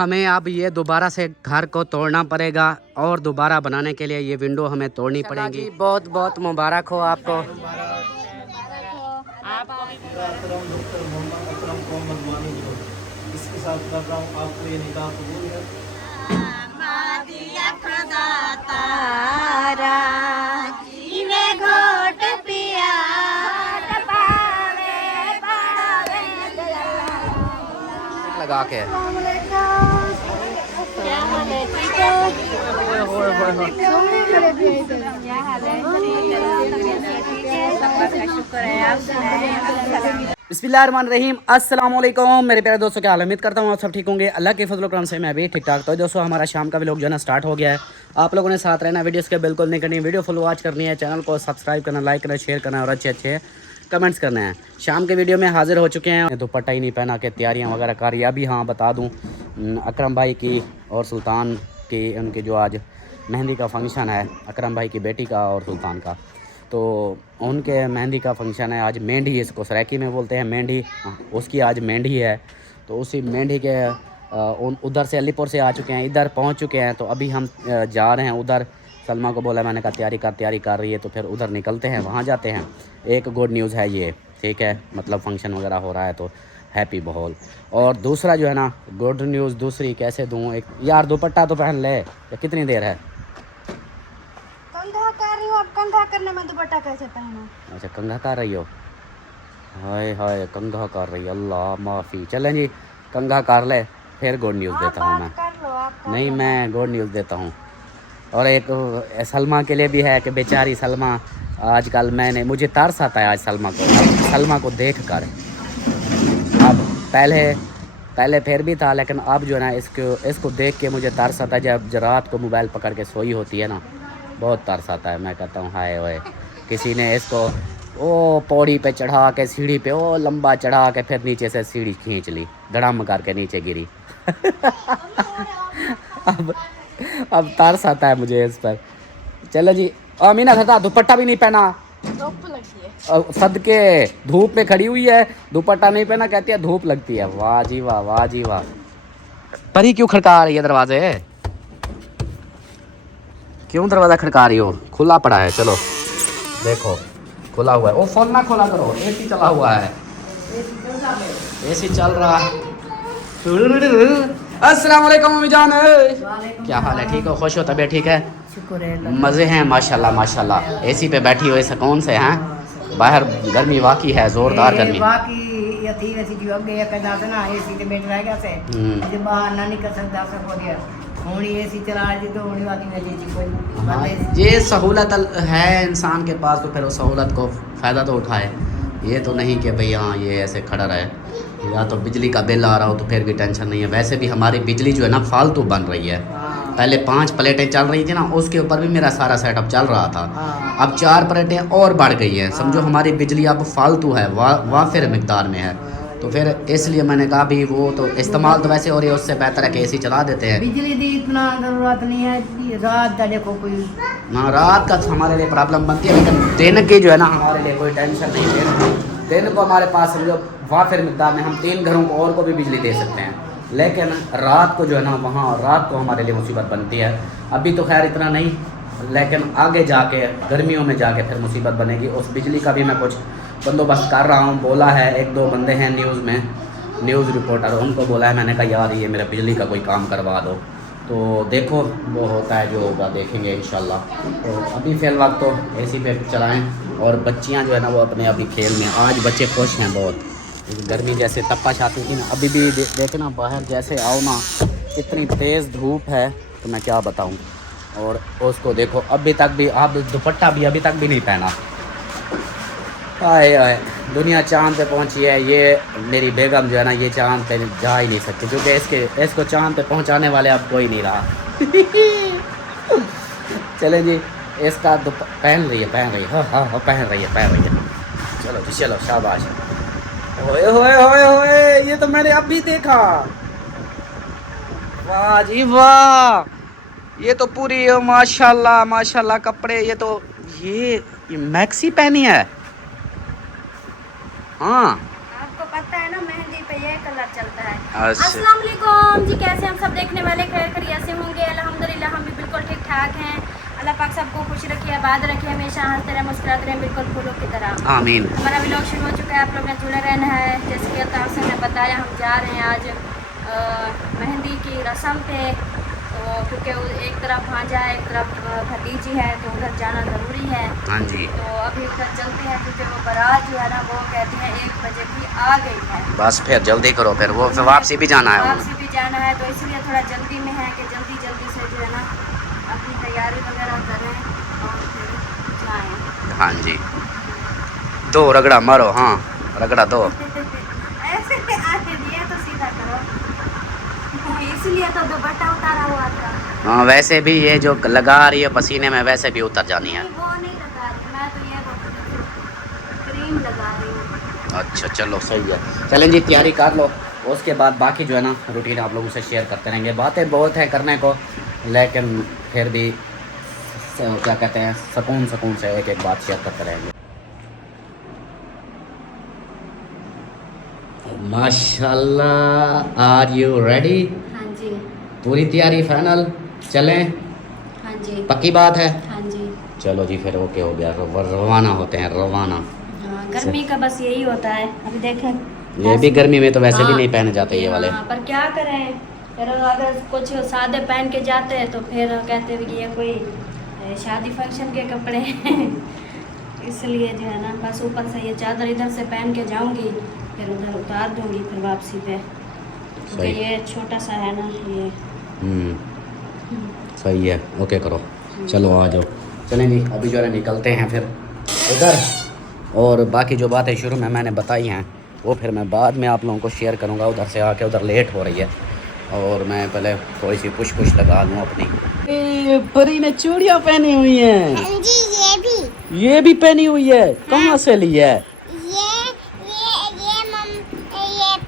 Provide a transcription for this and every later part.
हमें अब ये दोबारा से घर को तोड़ना पड़ेगा और दोबारा बनाने के लिए ये विंडो हमें तोड़नी पड़ेगी। बहुत बहुत मुबारक हो आपको। डॉक्टर मोहम्मद अकरम मोहम्मद वानी जो इसके साथ कर रहा हूँ, आपको ये निकाह कबूल है। लगा के बिस्मिल्लाहिर्रहमानिर्रहीम। अस्सलाम वालेकुम मेरे प्यारे दोस्तों, क्या हाल है? उम्मीद करता हूँ आप सब ठीक होंगे। अल्लाह के फजल करम से मैं भी ठीक ठाक। तो दोस्तों हमारा शाम का व्लॉग जो है ना स्टार्ट हो गया है। आप लोगों ने साथ रहना, वीडियोस के बिल्कुल नहीं करनी, वीडियो फुल वॉच करनी है, चैनल को सब्सक्राइब करना, लाइक करना, शेयर करना और अच्छे अच्छे कमेंट्स करना है। शाम के वीडियो में हाजिर हो चुके हैं। दुपट्टा ही नहीं पहना के तैयारियाँ वगैरह कर रही है। अभी हाँ बता दूँ, अकरम भाई की और सुल्तान की उनके जो आज मेहंदी का फंक्शन है, अकरम भाई की बेटी का और सुल्तान का, तो उनके मेहंदी का फंक्शन है आज। मेंढी इसको सराइकी में बोलते हैं, मेंढी, उसकी आज मेंढी है। तो उसी मेंढी के उधर से अलीपुर से आ चुके हैं, इधर पहुंच चुके हैं। तो अभी हम जा रहे हैं उधर। सलमा को बोला, मैंने कहा तैयारी कर रही है तो फिर उधर निकलते हैं, वहाँ जाते हैं। एक गुड न्यूज़ है ये, ठीक है, मतलब फंक्शन वगैरह हो रहा है तो हैप्पी माहौल। और दूसरा जो है ना गुड न्यूज़, दूसरी कैसे दूँ, एक यार दुपट्टा तो पहन ले। कितनी देर है? कंघा कर रही हूँ, अब कंघा करने में दुपट्टा कैसे पहनूं? अच्छा कंघा कर रही हो? हाय हाय कंघा कर रही है, अल्लाह माफ़ी। चलें जी कंघा कर ले, फिर गुड न्यूज़ देता हूँ मैं। कर लो आप। नहीं मैं गुड न्यूज़ देता हूँ। और एक सलमा के लिए भी है कि बेचारी सलमा आजकल, मुझे तरस आता है आज सलमा को देख कर। अब पहले फिर भी था, लेकिन अब जो है ना इसको देख के मुझे तरस आता है। जब रात को मोबाइल पकड़ के सोई होती है ना, बहुत तरस आता है। मैं कहता हूँ हाय ओए, किसी ने इसको ओ पौड़ी पे चढ़ा के, सीढ़ी पे ओ लंबा चढ़ा के, फिर नीचे से सीढ़ी खींच ली, धड़ाम करके नीचे गिरी। अब तरस आता है मुझे इस पर। चलो जी, अमीना था दुपट्टा भी नहीं पहना, धूप लगती है। सदके धूप में खड़ी हुई है, दुपट्टा नहीं पहना, कहती है धूप लगती है। वाह जी वाह, वाह जी वाह। परी क्यों खड़का रही है दरवाजे? क्यों दरवाज़ा खड़का रही हो? खुला पड़ा है, चलो देखो खुला हुआ है। ओ फोन ना खोला करो, एसी चला हुआ है, एसी चल रहा है। अस्सलाम वालेकुम अम्मी जान, क्या हाल है? ठीक हो, खुश हो, तबीयत ठीक है? शुक्र है। मज़े हैं माशाल्लाह माशाल्लाह। एसी पे बैठी हुई सुकून से हैं। बाहर गर्मी वाकई है, ज़ोरदार गर्मी। ये सहूलत है इंसान के पास, तो फिर उस सहूलत को फ़ायदा तो उठाए। ये तो नहीं कि भाई हाँ ये ऐसे खड़ा रहे। या तो बिजली का बिल आ रहा हो तो फिर भी टेंशन नहीं है। वैसे भी हमारी बिजली जो है ना फालतू बन रही है। पहले 5 प्लेटें चल रही थी ना, उसके ऊपर भी मेरा सारा सेटअप चल रहा था। अब 4 प्लेटें और बढ़ गई हैं। समझो हमारी बिजली अब फालतू है, वाफिर मिकदार में है। तो फिर इसलिए मैंने कहा भी वो तो इस्तेमाल तो वैसे हो रही है, उससे बेहतर है कि एसी चला देते हैं। बिजली की इतना ज़रूरत नहीं है, रात का देखो कोई हाँ रात का तो हमारे लिए प्रॉब्लम बनती है, लेकिन दिन की जो है ना हमारे लिए कोई टेंशन नहीं। दिन को हमारे पास समझो वाफिर मिकदार में हम 3 घरों को और को भी बिजली दे सकते हैं। लेकिन रात को जो है ना, वहाँ रात को हमारे लिए मुसीबत बनती है। अभी तो खैर इतना नहीं, लेकिन आगे जाके गर्मियों में जाके फिर मुसीबत बनेगी। उस बिजली का भी मैं कुछ बंदोबस्त कर रहा हूँ। बोला है 1-2 बंदे हैं न्यूज़ में, न्यूज़ रिपोर्टर, उनको बोला है मैंने कहा यार ये मेरा बिजली का कोई काम करवा दो। तो देखो वो होता है जो होगा, देखेंगे इंशाल्लाह। तो अभी फ़िल वक्त तो एसी पे चलाएँ। और बच्चियाँ जो है ना वो अपने अभी खेल में, आज बच्चे खुश हैं बहुत। गर्मी जैसे तपा छाती थी ना, अभी भी देखना बाहर जैसे आओ ना, इतनी तेज़ धूप है तो मैं क्या बताऊँ। और उसको देखो अभी तक भी, अब दुपट्टा भी अभी तक भी नहीं पहना। आए आए दुनिया चाँद पे पहुंची है। ये मेरी बेगम जो है ना, ये चाँद पे जा ही नहीं सकती, क्योंकि इसको चाँद पे पहुंचाने वाले अब कोई नहीं रहा। चले जी, इसका पहन रही है, हाँ पहन रही है। चलो जी चलो, शाबाश। ओए होए होए होए, ये तो मैंने अभी देखा। वाह जी वाह, ये तो पूरी माशाल्लाह माशाल्लाह कपड़े। ये मैक्सी पहनी है। हाँ आपको पता है ना मेहंदी पे ये कलर चलता है, अच्छा अस्सलाम वालेकुम जी, कैसे हम सब देखने वाले खैर खैरियत से होंगे। अल्हम्दुलिल्लाह हम भी बिल्कुल ठीक ठाक हैं। अल्लाह पाक सबको खुश रखे, आबाद रखे, हमेशा हंसते रहे, मुस्कुराते रहे, बिल्कुल फूलों की तरह। आमीन। हमारा व्लॉग शुरू हो चुका है, आप लोग ने जुड़े रहना है। जैसे कि अतार से ने बताया, हम जा रहे हैं आज मेहंदी की रस्म पे। तो क्योंकि एक तरफ भांजा है, एक तरफ भतीजी है, तो उधर जाना ज़रूरी है। हाँ जी, तो अभी उधर चलते हैं, क्योंकि वो बारात जो है ना, वो कहती हैं 1 बजे की आ गई है। बस फिर जल्दी करो, फिर वो फिर वापसी भी जाना है। वापसी भी जाना है, तो इसलिए थोड़ा जल्दी में है कि जल्दी जल्दी से जो है ना अपनी तैयारी वगैरह करें और फिर जाएं। हाँ जी, दो रगड़ा मारो, हाँ रगड़ा दो। ऐसे आके दिए तो सीधा करो, इसलिए तो दुपट्टा उतारा हुआ था। हाँ वैसे भी ये जो लगा रही है पसीने में, वैसे भी उतर जानी है। नहीं, वो नहीं लगा रही मैं, तो ये क्रीम लगा रही हूँ। अच्छा चलो सही है, चलें जी तैयारी कर लो। उसके बाद बाकी जो है ना रूटीन आप लोगों से शेयर करते रहेंगे। बातें बहुत है करने को, लेकिन फिर भी क्या कहते हैं, सुकून सुकून से एक एक बात शेयर करते रहेंगे। माशाल्लाह, आर यू रेडी? हाँ जी, पूरी तैयारी फाइनल, चलें? हाँ जी, पक्की बात है? हाँ जी। चलो जी फिर ओके हो गया, रवाना होते हैं, रवाना। हाँ, गर्मी का बस यही होता है। अभी देखें ये भी गर्मी में तो वैसे भी हाँ, नहीं पहने जाते ये वाले। हाँ, पर क्या करें, फिर अगर कुछ सादे पहन के जाते हैं तो फिर कहते हैं कि ये कोई शादी फंक्शन के कपड़े हैं। इसलिए जो है ना, बस ऊपर से ये चादर इधर से पहन के जाऊंगी, फिर उधर उतार दूंगी फिर वापसी पे, क्योंकि सही। ये छोटा सा है ना ये। सही है, ओके करो, चलो आ जाओ। चलें जी, अभी जो है निकलते हैं फिर उधर। और बाकी जो बातें शुरू में मैंने बताई हैं वो फिर मैं बाद में आप लोगों को शेयर करूंगा। उधर से आके उधर लेट हो रही है और मैं पहले थोड़ी सी पुश लगा लूँ अपनी। परी ने चूड़ियाँ पहनी हुई हैं। जी ये भी पहनी हुई है, कहाँ से ली है? ये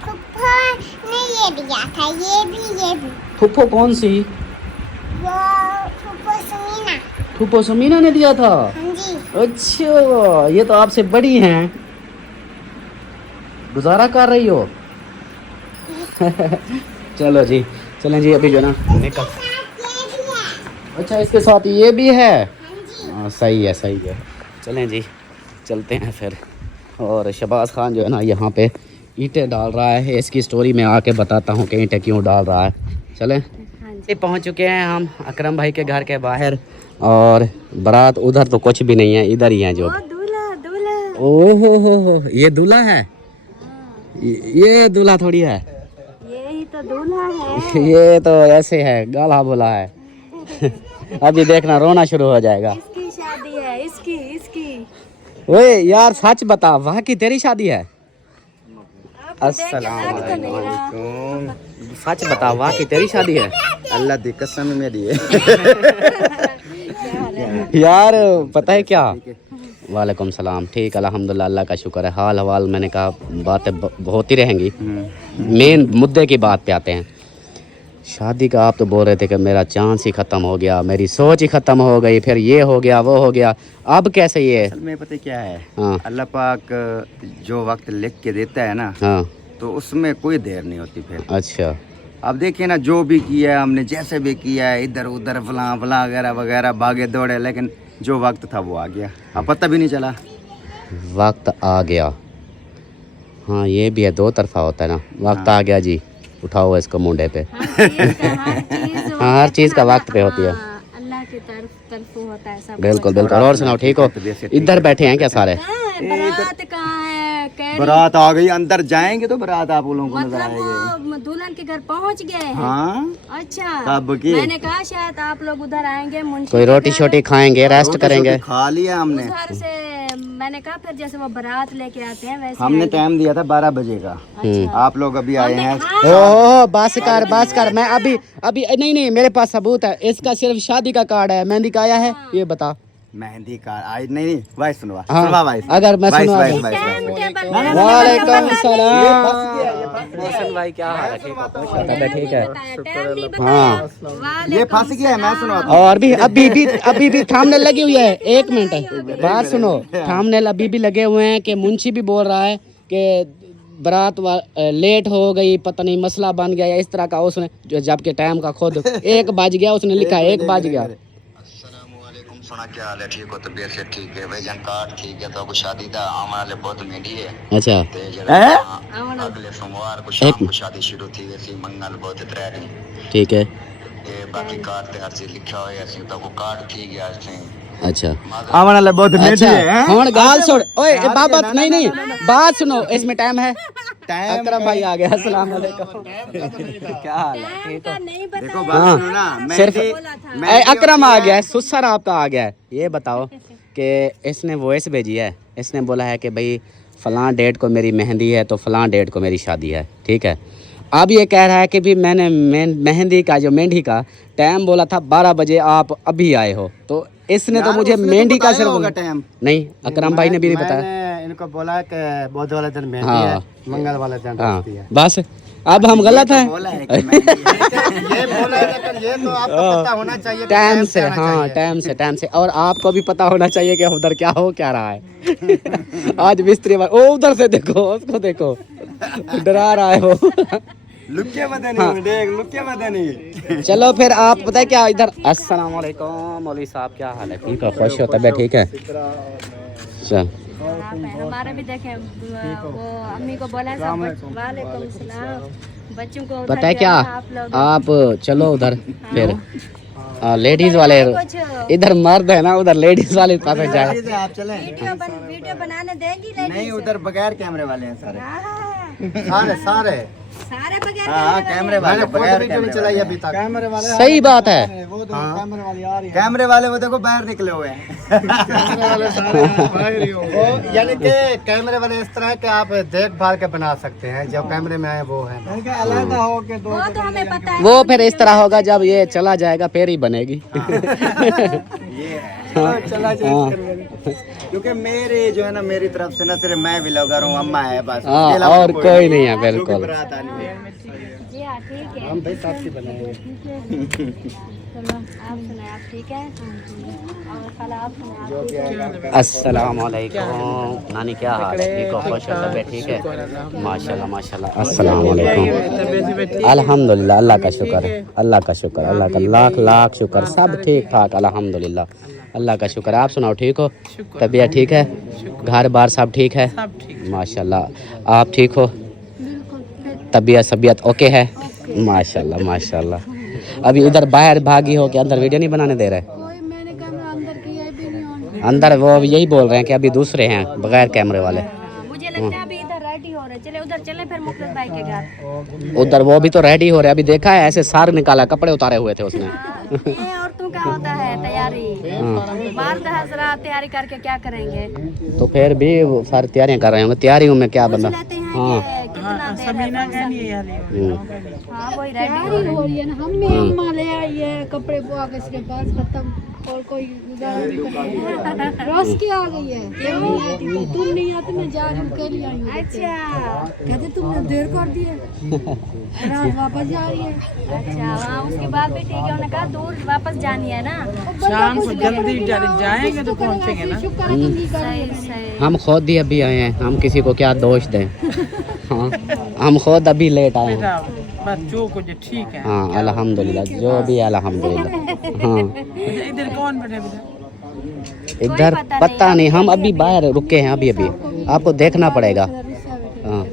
फुफ्फो ने ये दिया था, ये भी फुफ्फो कौन सी? वो फुफ्फो सुमीना। फुफ्फो समीना ने दिया था। हाँ जी, अच्छा, ये तो आपसे बड़ी हैं, गुजारा कर रही हो। चलो जी, चलें जी, अभी जो ना निकल। ये भी है। अच्छा इसके साथ ये भी है। हाँ जी, हाँ सही है, सही है। चलें जी, चलते हैं फिर। और शहबाज खान जो है ना यहाँ पे ईंटें डाल रहा है, इसकी स्टोरी में आके बताता हूँ कि ईंटें क्यों डाल रहा है। चलें, हाँ जी, पहुँच चुके हैं हम अकरम भाई के घर के बाहर। और बारात उधर तो कुछ भी नहीं है, इधर ही है जो। दूल्हा दूल्हा। ओहो हो, ये दूल्हा है? ये दूल्हा थोड़ी है, यही तो दूल्हा है। ये तो ऐसे है, गाला बोला है। अभी देखना रोना शुरू हो जाएगा। इसकी शादी है, इसकी इसकी। ओए यार सच बता, वहाँ की तेरी शादी है? आपको देख के अस्सलाम लग तो नहीं रहा। वालेकुम। सच बता, वहाँ की तेरी शादी है? अल्लाह दी कसम मेरी है। यार पता है क्या? वालेकुम सलाम। ठीक, अल्हम्दुलिल्लाह, अल्लाह का शुक्र है। हाल हवाल मैंने कहा बातें बहुत ही रहेंगी, मेन मुद्दे की बात पे आते हैं। शादी का आप तो बोल रहे थे कि मेरा चांस ही ख़त्म हो गया, मेरी सोच ही ख़त्म हो गई, फिर ये हो गया वो हो गया, अब कैसे ये? असल में पता क्या है, हाँ अल्लाह पाक जो वक्त लिख के देता है ना, हाँ, तो उसमें कोई देर नहीं होती फिर। अच्छा अब देखिए ना, जो भी किया है हमने, जैसे भी किया है, इधर उधर फलां फलां वगैरह वगैरह, भागे दौड़े, लेकिन जो वक्त था वो आ गया, अब पता भी नहीं चला। वक्त आ गया। हाँ ये भी है, दो तरफा होता है ना। वक्त आ गया जी, उठाओ इसको मुंडे पे। हाँ हर चीज़ का वक्त पे होती है। अल्लाह की तरफ होता है सब। बिल्कुल बिल्कुल। और सुनाओ, ठीक हो? इधर बैठे हैं क्या सारे? बारात कहाँ है? बारात आ गई, अंदर जाएंगे तो बारात आप लोगों को नजर आएगी। मतलब वो दुल्हन के घर पहुंच गए हैं? हाँ, अच्छा, कब की? मैंने कहा शायद आप लोग उधर आएंगे, मुंशी कोई रोटी शोटी खाएंगे, रेस्ट रोटी करेंगे। शोटी खा लिया हमने। उधर से मैंने कहा फिर जैसे वो बारात लेके आते हैं वैसे हमने आएंगे। टाइम दिया था 12 बजे का, आप लोग अभी आए हैं। ओहो बस कर, मैं अभी अभी नहीं मेरे पास सबूत है। इसका सिर्फ शादी का कार्ड है, मेहंदी का आया है, ये बता। मेहंदी का आई नहीं, वाइस सुनवा हाँ, सुनवा वाइस। अगर मैं वाइस, सुनवा वाइस, दूं। Vice, time vice. टेबल वालेकुम सलाम। ये रोशन भाई क्या हाल है? ठीक हो? ठीक है। टाइम नहीं हाँ बताया। ये फंस गया है, मैं सुनवाता और भी अभी भी थामनेल लगी हुई है। एक मिनट बात सुनो, थामनेल अभी भी लगे हुए हैं कि मुंशी भी बोल रहा है कि बारात लेट हो गई, पता नहीं मसला बन गया या इस तरह का, उसने जो जबकि टाइम का खुद 1 बज गया, उसने लिखा 1 बज गया। अस्सलामुअलैकुम, सुना क्या हाल है? ठीक हो? तबीयत से ठीक है भाई जान? कार्ड ठीक है तो आपको शादी दा आने वाले बहुत मेहंदी है। अच्छा ते जरा अगले सोमवार को शाम को शादी शुरू थी वैसी मंगल बहुत तैयारी ठीक है। ते बाकी कार्ड ते हर चीज लिखा हुआ है ऐसे तो को कार्ड ठीक है आज से। अच्छा आने वाले बहुत अच्छा हुन गाल सुन, ओए बाबा नहीं बात सुनो, इसमें टाइम है। अकरम भाई आ गया, अस्सलाम वालेकुम, क्या हाल है? ठीक हो? देखो बात सुनो ना, सिर्फ अकरम आ गया है, सुसर आपका आ गया है। ये बताओ कि इसने वॉइस भेजी है, इसने बोला है कि भाई फ़लाँ डेट को मेरी मेहंदी है तो फ़लाँ डेट को मेरी शादी है, ठीक है। अब ये कह रहा है कि भी मैंने मेहंदी का टाइम बोला था 12 बजे, आप अभी आए हो, तो इसने तो मुझे मेहंदी का सिर्फ टाइम नहीं, अकरम भाई ने भी नहीं बताया। इनको बोला कि बुध वाले दिन मेहंदी हाँ। है, मंगल वाले दिन हाँ रास्ती है। बस अब हम गलत हैं। बोला है कि मैं ये बोला है, लेकिन ये तो आपको पता होना चाहिए कि टाइम से, आना हाँ चाहिए। टाइम से और आपको भी पता होना चाहिए कि उधर क्या हो क्या रहा है। आज मिस्त्री ओ उधर से देखो, उसको देखो, डरा रहा है वो। लुक्के मदनी देख लुक्के मदनी। चलो फिर आप पता है क्या, इधर अस्सलाम वालेकुम मौलवी साहब, क्या हाल है? ठीक है, खुश हो, तबीयत ठीक है? चल हमारा भी देखे वो अम्मी को बोला सब वालेकुम सलाम, बच्चों को पता है क्या, आप चलो उधर फिर लेडीज वाले, इधर मर्द है ना, उधर लेडीज वाले पास जाए। आप चले? वीडियो बनाने देगी नहीं उधर बगैर कैमरे वाले हैं सारे सारे सारे बगैर हाँ कैमरे वाले बगैर कैमरे चलाई अभी तक कैमरे वाले। सही बात है। वो तो कैमरे वाले आ रही है, कैमरे वाले वो देखो बाहर निकले हुए हैं। कैमरे वाले सारे बाहर ही हो। वो यानी कि कैमरे वाले इस तरह के आप देखभाल के बना सकते हैं, जो कैमरे में आए वो है अलग हो के दो। वो तो हमें पता है, वो फिर इस तरह होगा जब ये चला जाएगा फिर ही बनेगी। ये है चला जाए क्योंकि मेरे जो है ना मेरी तरफ से ना सिर्फ मैं व्लॉगर हूँ, अम्मा है बस, हाँ, उसके अलावा और कोई नहीं है, बिल्कुल। बारात आनी है। जी हाँ ठीक है। हम भाई साथ ही बनाएंगे। चलो आप सुनाए, आप ठीक है? और खाला आप सुनाए, आप ठीक है? अस्सलाम वालेकुम नानी, क्या हाल है? ठीक हो? खुश हो, तबीयत ठीक है? माशाल्लाह माशाल्लाह। अस्सलाम वालेकुम। अल्हम्दुलिल्लाह, अल्लाह का शुक्र है, अल्लाह का शुक्र, अल्लाह का लाख लाख शुक्र, सब ठीक ठाक अल्हम्दुलिल्लाह, अल्लाह का शुक्र। आप सुनाओ, ठीक हो? तबीयत ठीक है? घर बार सब ठीक है? माशाल्लाह। आप ठीक हो? तबीयत ओके है? माशाल्लाह माशाल्लाह। अभी इधर बाहर भागी हो कि अंदर वीडियो नहीं बनाने दे रहे? मैंने कैमरा अंदर किया भी नहीं ऑन। अंदर वो यही बोल रहे हैं कि अभी दूसरे हैं बगैर कैमरे वाले। मुझे लगता है अभी इधर रेडी हो रहे, चले उधर चले फिर मुखलिस भाई के घर। उधर वो भी तो रेडी हो रहे हैं, अभी देखा है ऐसे सार निकाला, कपड़े उतारे हुए थे उसने। ये औरतों का होता है तैयारी, मर्द हजरात तैयारी करके क्या करेंगे? तो फिर भी वो सारी तैयारियां कर रहे होंगे, तैयारियों में क्या बंदा। लेते हैं हाँ कि कितना देर है? हाँ वही रेडी हो तैयारी हो रही है ना, हम अम्मा ले आई है कपड़े बुआ के, इसके पास खत्म और कोई रस की आ गई है। तुम नहीं आती, मैं जा रही हूँ, के लिए आई हूँ। अच्छा कहते तुमने देर कर दी है, रात वापस जा रही है। अच्छा, वहाँ उसके बाद भी ठीक है, उन्होंने कहा दूर वापस जानी है ना। शाम को जल्दी जाएंगे तो पहुँचेंगे ना। सही सही। हम खुद ही अभी आए हैं, हम किसी को क्या दोष दें। हाँ हम खुद अभी लेट आए हैं। बस जो कुछ ठीक है। हाँ अल्हम्दुलिल्लाह, जो भी अल्हम्दुलिल्लाह। हाँ इधर कौन बैठे बेटा? इधर पता नहीं, हम अभी बाहर रुके हैं, अभी आपको देखना पड़ेगा। हाँ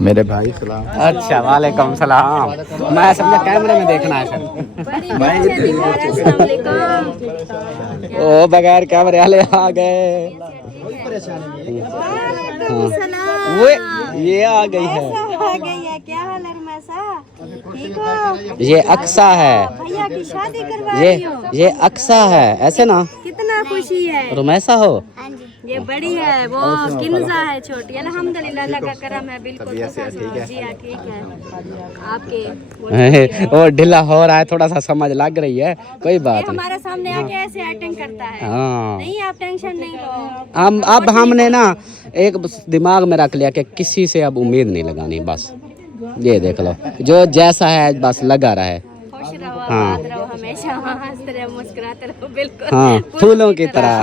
मेरे भाई सलाम। अच्छा वालेकुम सलाम। मैं समझा कैमरे में देखना है सर। ओ बगैर कैमरे वाले आ गए। वो ये आ गई है। क्या हाल है रुमैसा? ठीक हो? ये अक्सा है, भैया की शादी करवा रही हो? ये अक्सा है, ऐसे ना? कितना खुशी है। रुमैसा हो? ये बड़ी है, वो किन्जा है छोटी। अल्हम्दुलिल्लाह, अल्लाह का करम है, बिल्कुल। जी हाँ ठीक है। आपके वो ढीला हो रहा है, थोड़ा सा समझ लग रही है, कोई बात नहीं। हमारे सामने आके ऐसे एक्टिंग करता है। हाँ नहीं आप टेंशन नहीं लो। अब हमने ना एक दिमाग में रख लिया कि किसी से अब उम्मीद नहीं लगानी, बस ये देख लो जो जैसा है बस लगा रहा है। खुश रहो, हाँ। आबाद रहो हमेशा। हमेशा हंसते रहो, मुस्कुराते रहो, बिल्कुल हाँ फूलों की तरह।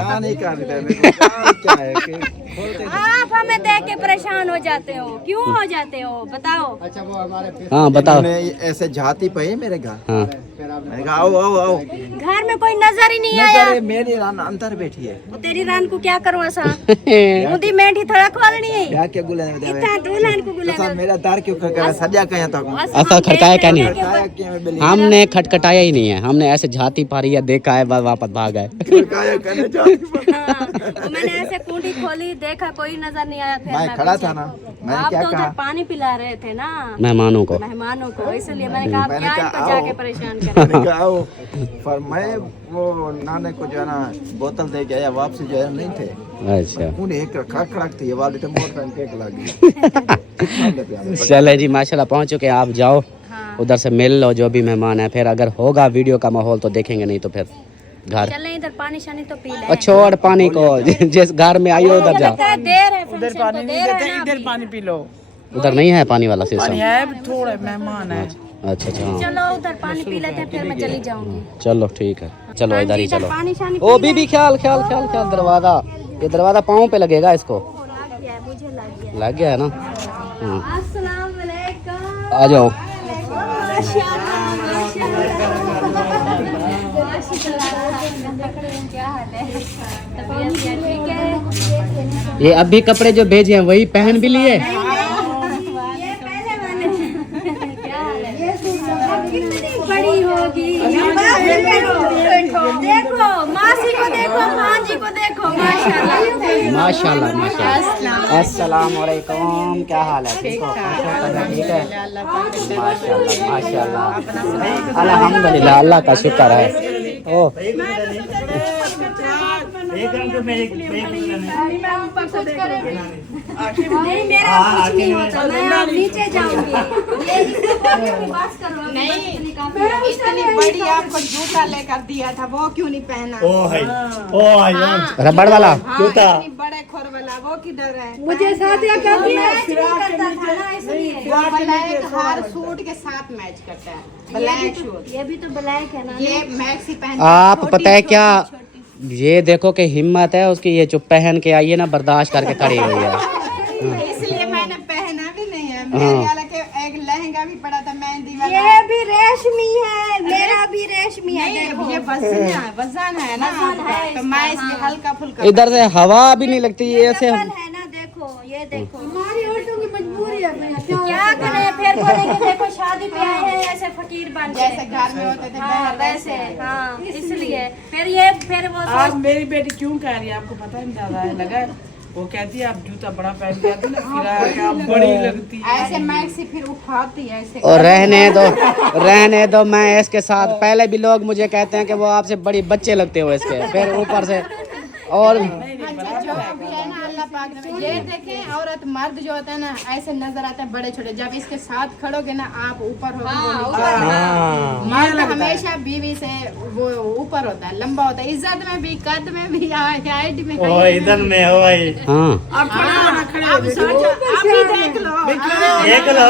आप हमें देख के परेशान हो जाते हो, क्यों हो जाते हो बताओ? अच्छा वो हमारे हाँ बताओ। ऐसे जाती पे मेरे घर। हाँ मैंने कहा आओ आओ आओ। घर में कोई नजर ही नहीं आया। मेरी रान अंदर बैठी है। वो तेरी रान को क्या करूँ ऐसा? मुझी मेंढी थोड़ा खोलनी है। क्या क्या गुले में इतना दूल्हन को गुले तो मेरा दार क्यों कर सजा कहीं तक ऐसा खटकाया क्या नहीं? हमने खटखटाया ही नहीं है, हमने ऐसे झाती पारी है, देखा है, बस वापस भाग गए। मैंने ऐसे कुंडी खोली, देखा कोई नजर नहीं आया। फिर मैं खड़ा था ना, मैंने आप क्या तो उधर कहा पानी पिला रहे थे ना मेहमानों को। मेहमानों को, इसलिए मैंने कहा आप मैंने क्या कहा, इनको जाके आओ। परेशान मैंने करें। कहा आओ। पर मैं वो नाने को जो है ना बोतल दे के आया, वापसी जो है नहीं थे। अच्छा उन्हें एक खड़क थी, ये वाली तो मोटर पे एक लगी। चले जी माशाल्लाह पहुंच चुके हैं, आप जाओ उधर से मिल लो जो भी मेहमान है, फिर अगर होगा वीडियो का माहौल तो देखेंगे, नहीं तो फिर घर। चले इधर पानी शानी तो पी ले। और छोड़ पानी को, जिस घर में आई हो उधर जाओ। देर है उधर function पानी को, नहीं देर है देते, ना इधर अभी। पानी पी लो। उधर नहीं है पानी वाला पानी सिस्टम? है थोड़ा, मेहमान है। अच्छा अच्छा हाँ चलो उधर पानी पी लेते हैं, फिर मैं चली जाऊंगी। चलो ठीक है, चलो इधर ही चलो। पानी शानी ओ बीबी ख्याल ख्याल ख्याल ख्याल, दरवाजा, ये दरवाजा पाँव पे लगेगा इसको। लग गया है, मुझे लग गया। लग गया है ना? हाँ अस्सलाम वालेकुम। आ जाओ। क्या हाल है? तबीयत ठीक है? ये अभी कपड़े जो भेजे हैं वही पहन भी लिए? ये पहले वाले। क्या हाल है? अब कितनी बड़ी होगी? देखो मासी को देखो, माजी को देखो, माशाल्लाह माशाल्लाह माशाल्लाह। अस्सलाम वालेकुम, क्या हाल है? ठीक है माशाल्लाह माशाल्लाह, अल्हम्दुलिल्लाह, अल्लाह का शुक्र है। ओ नहीं मेरा कुछ नहीं होता, मैं अब नीचे जाऊंगी। इतनी बड़ी आपको जूता लेकर दिया था, वो क्यों नहीं पहना? रबड़ वाला जूता इतनी बड़े खोर वाला, वो किधर है? मुझे साथिया कर दिया। करता था ना इसलिए। वो ब्लैक हर सूट के साथ मैच करता है, ब्लैक सूट। ये भी तो ब्लैक है ना। ये मैक्सी पहन आप पता है क्या, ये देखो कि हिम्मत है उसकी, ये चुप पहन के आई है ना, बर्दाश्त करके खड़ी हुई है। इसलिए मैंने पहना भी नहीं है। मेरे हालांकि एक लहंगा भी पड़ा था मेहंदी वाला। ये भी रेशमी है, मेरा भी रेशमी है। नहीं, ये वजन है ना, तो मैं इसलिए हल्का फुल्का। इधर से हवा भी नहीं लगती, ये ऐसे है ना, देखो ये देखो। हमारी औरतों की मजबूरी है भैया, क्या करें, फिर बोलेंगे देखो शादी पे आए हैं ऐसे फकीर बन के। जैसे घर में होते थे हाँ वैसे, हाँ इसलिए फिर वो आज मेरी बेटी क्यों कह रही है, आपको पता नहीं ज्यादा है लगा है? वो कहती है आप जूता बड़ा पहन के आती ना, फिर आप बड़ी लगती है। ऐसे मैक्सी फिर उठाती है ऐसे। और रहने दो, मैं इसके साथ पहले भी लोग मुझे कहते हैं कि वो आपसे बड़ी बच्चे लगते हो इसके, फिर ऊपर से और अच्छा जो भी है ना, अल्लाह पाक ने ये देखें, औरत मर्द जो होता है ना ऐसे नजर आते हैं बड़े छोटे, जब इसके साथ खड़ोगे ना आप ऊपर हो। मर्द हमेशा बीवी से वो ऊपर होता है, लंबा होता है, इज्जत में भी, कद में भी, हाइट में। इधर में हो भाई। हाँ अब सोचो, आप ही देख लो। देख लो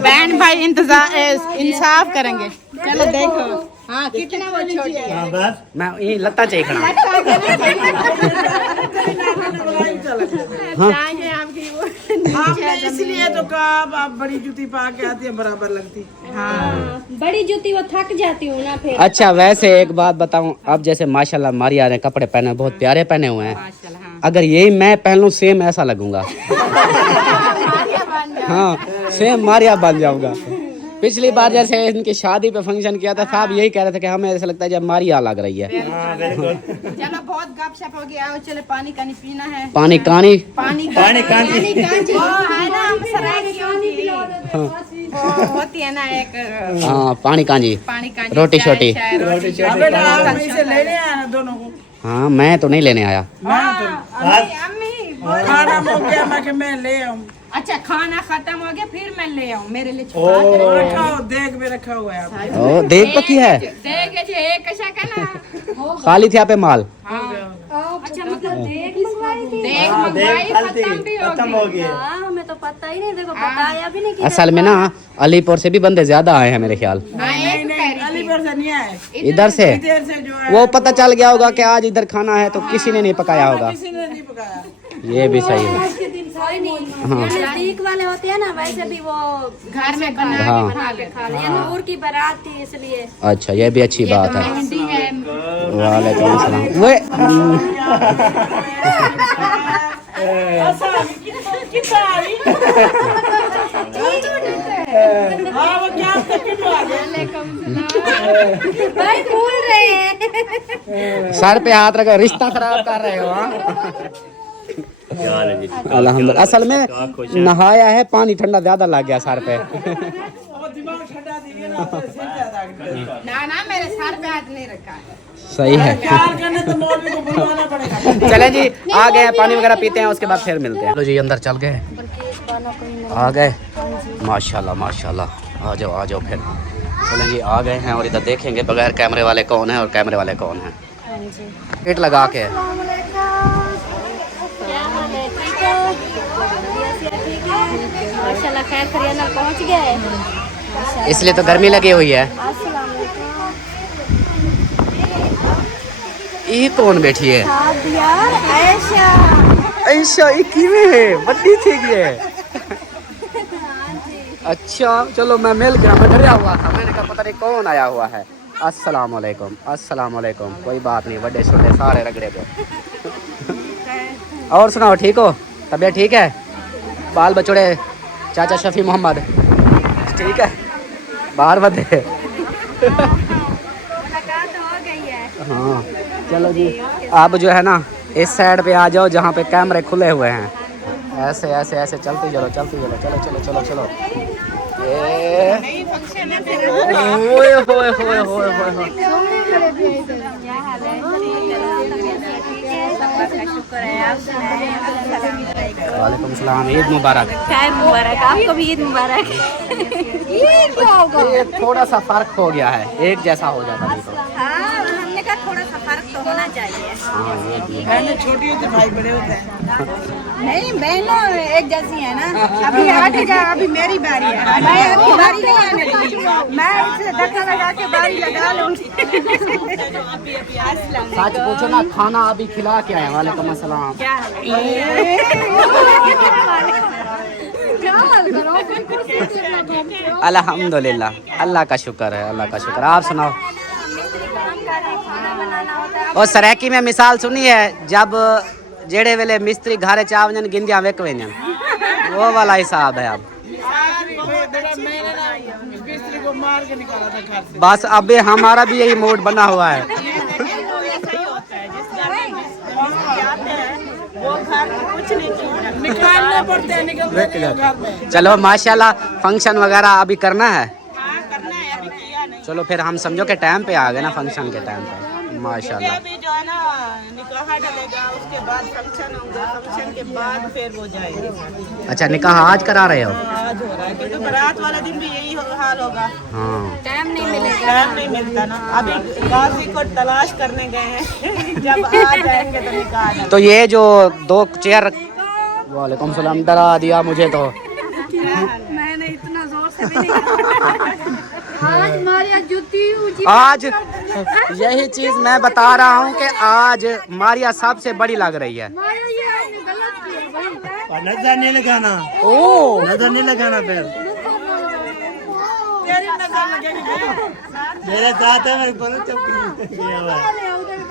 बहन भाई इंसाफ करेंगे। चलो देखो, हाँ कितना वो छोटी है। बस मैं ये लत्ता चाहिए खड़ा। टांगे आपकी वो। आपने इसलिए तो कहा आप बड़ी जूती पा के आती है, बराबर लगती। हाँ बड़ी जूती वो थक जाती हूँ ना फिर। अच्छा वैसे एक बात बताऊं, अब जैसे माशाल्लाह मारिया ने कपड़े पहने, बहुत प्यारे पहने हुए हैं, अगर यही मैं पहन लूं सेम ऐसा लगूंगा। हाँ सेम मारिया बन जाऊंगा। पिछली बार जैसे इनकी शादी पे फंक्शन किया था, साहब यही कह रहे थे कि हमें ऐसा लगता है जब मारिया लग रही है। चलो बहुत गपशप हो गया, आओ चले पानी कानी पीना है। पानी कानी पानी पानी कानी वो है ना सराइयों की, वो होती है ना एक हाँ पानी कांजी, पानी का रोटी छोटी। अब बेटा आप इसे लेने आया ना दोनों को। हाँ मैं तो नहीं लेने आया। अम्मी खाना हो गया, मैं कि मैं ले आऊं। अच्छा खाना खत्म हो गया फिर मैं ले आऊं, मेरे लिए रखा हो, देख में रखा हुआ है आपने। ओ देख पकी है, देख जे एक कशा का ना खाली थी यहाँ पे माल। अच्छा मतलब देख मंगवाई थी। देख मंगवाई खत्म भी हो गई। हाँ हमें तो पता ही नहीं, देखो बताया भी नहीं कि असल में ना अलीपुर से भी बंदे ज्यादा आए हैं मेरे ख्याल। हाँ, एक नहीं, अलीपुर से नहीं आए, इधर से इधर से जो है वो पता चल गया होगा कि आज इधर खाना है तो किसी ने नहीं पकाया होगा। किसी ने नहीं पकाया। ये भी सही है। कोई नहीं, नजदीक वाले होते हैं ना, वैसे भी वो घर में बना हाँ। बना के खा ये नूर की बारात थी इसलिए। अच्छा ये भी अच्छी बात है। मेहंदी है। वालेकुम सलाम। वो कितना आई? हाँ, वो क्या कितना आ गया? भाई भूल रहे हैं। सर पे हाथ रखो, रिश्ता खराब कर रहे हो। हाँ? अल्हम्दुलिल्लाह। असल में नहाया है, पानी ठंडा ज्यादा लग गया सर पे। वो दिमाग ठंडा दीजिए ना, तो सिर ज्यादा ना मेरे सर पे हाथ नहीं रखा है। सही है। प्यार करने तो मौलवी को बुलवाना पड़ेगा। चले जी, आ गए, पानी वगैरह पीते हैं, उसके बाद फिर मिलते हैं। लो जी, अंदर चल गए, आ गए। माशाल्लाह माशाल्लाह। आ जाओ फिर। चलें जी, आ गए हैं और इधर देखेंगे बगैर कैमरे वाले कौन है और कैमरे वाले कौन है। गेट लगा के माशाल्लाह खैर खरियाना पहुंच गए। इसलिए तो गर्मी लगी हुई है। ये कौन बैठी है? ऐशा ये किਵੇਂ है? बड़ी थी ये। अच्छा चलो, मैं मिल गया, मैं डरा हुआ था, मैंने कहा पता नहीं कौन आया हुआ है। अस्सलाम वालेकुम। कोई बात नहीं, बड़े छोटे सारे रगड़े दो। और सुनाओ, ठीक हो? तबीयत ठीक है? बाल बचोड़े चाचा शफी मोहम्मद ठीक है? बाहर बदे। हाँ चलो जी, अब जो है ना इस साइड पे आ जाओ जहाँ पे कैमरे खुले हुए हैं। ऐसे ऐसे ऐसे चलते चलो। चलो वालेकुम सलाम। ईद मुबारक। खैर मुबारक, आपको भी ईद मुबारक। ये थोड़ा सा फर्क हो गया है, एक जैसा हो जाता नहीं तो। हाँ, हमने कहा थोड़ा सा फर्क तो होना चाहिए। हाँ ये भी है। बहनें छोटी होती, भाई बड़े होते हैं। नहीं बहनों एक जैसी है ना। अभी हटेगा, अभी मेरी बारी है। मैं आपकी बारी नहीं आने दूंगी। मैं इसे धक्का लगा के बारी लगा लूंगी। सच पूछो ना, खाना अभी खिला के आए। वालेकुम अस्सलाम। अल्हम्दुलिल्लाह, अल्लाह का शुक्र है। आप सुनाओ। और सराकी में मिसाल सुनी है, जब जेड़े वेले मिस्त्री घरे चा वजन गिंदियां वेक वजन, वो वाला हिसाब है। अब मिस्त्री को मार के निकाला था घर से। बस अब हमारा भी यही मूड बना हुआ है। निकालने पड़ते हैं, निकलते नहीं हैं घर में। चलो माशाल्लाह, फंक्शन वगैरह अभी करना है। करना है, अभी किया नहीं। चलो फिर हम समझो कि टाइम पे आ गए ना, फंक्शन के टाइम पे। माशाल्लाह। अभी जो है ना निकाह डलेगा, उसके बाद फंक्शन होगा, फंक्शन के बाद फिर वो जाएगी। अच्छा, निकाह आज करा रहे हो? आज हो रहा है, क्योंकि बारात वाले दिन भी यही हाल होगा। हाँ टाइम नहीं मिलेगा। टाइम नहीं मिलता ना। अभी गाजी को तलाश करने गए हैं। जब आ जाएंगे तो निकाह। तो ये जो 2 चेयर, वालेकुम सलाम, डरा दिया मुझे तो। मैंने इतना जोर से भी नहीं। आज मारिया जूती ऊंची आज यही चीज मैं बता रहा हूँ कि आज मारिया सबसे बड़ी लग रही है। मारिया, ये आपने गलत किया भाई। नजर नहीं लगाना, ओ नजर नहीं लगाना। फिर मेरे साथ है, मेरे बोलो चुप।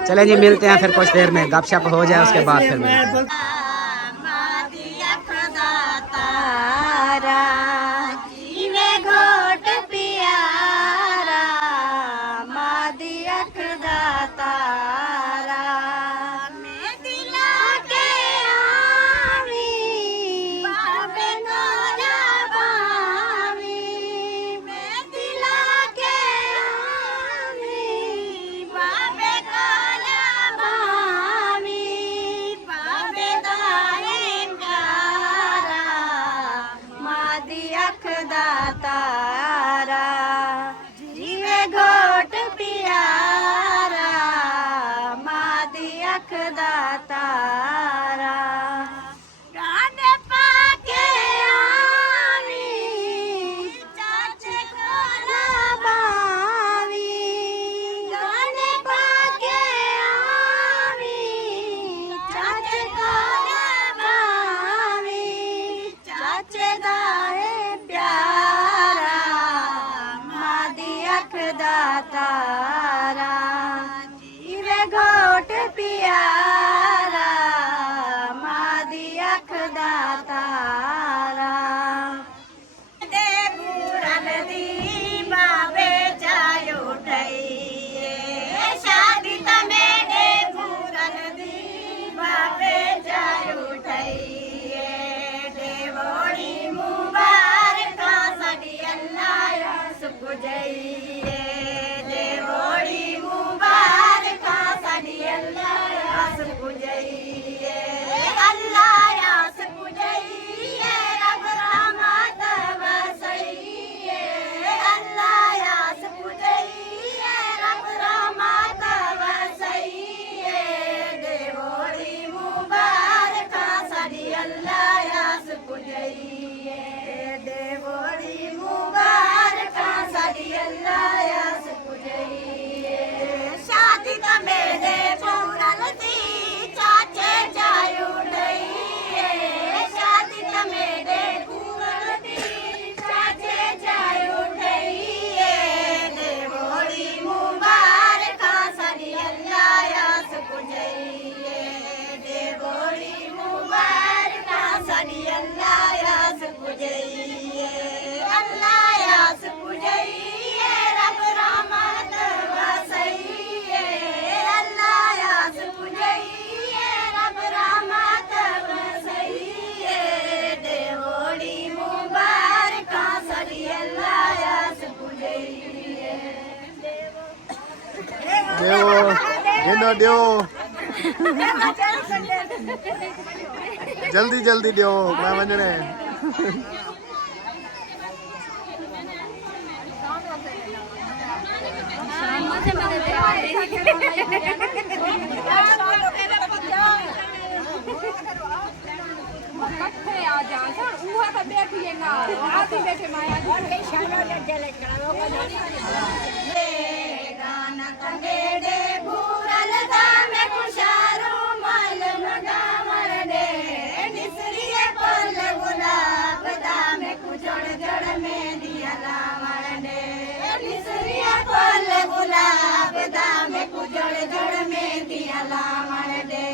चले जी, मिलते हैं फिर कुछ देर में, गपशप हो जाए उसके बाद फिर मिलते हैं। चाचे दा है प्यारा मादी अख दा तारा जीवे घोट प्यारा मादी अख दा तारा दे बुरन दी बाबे चायो उठई शादी तमे दे बुरन दी बाबे चायो उठई देवोड़ी मुबारक सदी अल्लाह सुख जई देवोड़ी मुबारक सदी अल्लाह सुख जई अल्लाह सुख जई रब रहमत वसई अल्लाह सुख जई रब रहमत वसई देवोड़ी मुबारक सदी अल्लाह सुख जई देवोड़ी मुबारक सदी अल्लाह सुख जई शादी तमे दे पूरन दी चाचे जायु नहीं शादी तमे दे पूरन दी चाचे जायु नहीं देवोड़ी मुबारक सदी अल्लाह सुख जई देवोड़ी मुबारक सदी अल्लाह सुख जई अल्लाह सुख जई रब रहमत वसई अल्लाह सुख जई रब रहमत वसई देवोड़ी मुबारक सदी अल्लाह सुख जई देव जल्दी जल्दी दियो मैं वञणे गाना तंगेड़े भूरल दामे खुशारो मल मगावण दे निसरिए पल गुलाब दामे कुजड़ जड़ में दिया लावण दे निसरिए पल गुलाब दामे कुजड़ जड़ में दिया लावण दे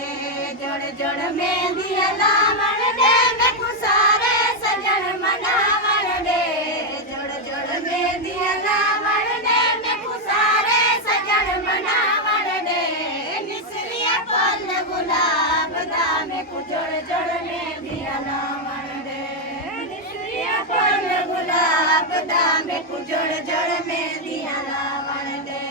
जड़ जड़ में दिया लावण दे मैं कुसारे सजन मनावण दे जड़ जड़ में दिया लावण दे मैं कुसारे सजन मनावण दे निसरिया पल गुलाब दामे कुजड़ जड़ में दिया लावण दे निसरिया पल गुलाब दामे कुजड़ जड़ में दिया लावण दे